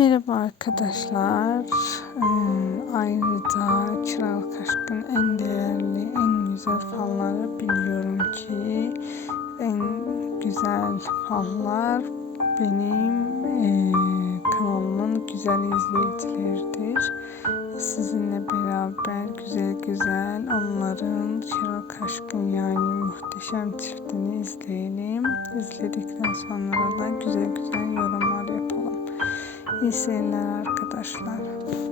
Merhaba arkadaşlar. Ee, ayrıca Çırak Aşk'ın en değerli, en güzel falları biliyorum ki en güzel fallar benim e, kanalımın güzel izleyicileridir. Sizinle beraber güzel güzel onların Çırak Aşk'ın yani muhteşem çiftini izleyelim. İzledikten sonra da güzel. İyi seyirler arkadaşlar.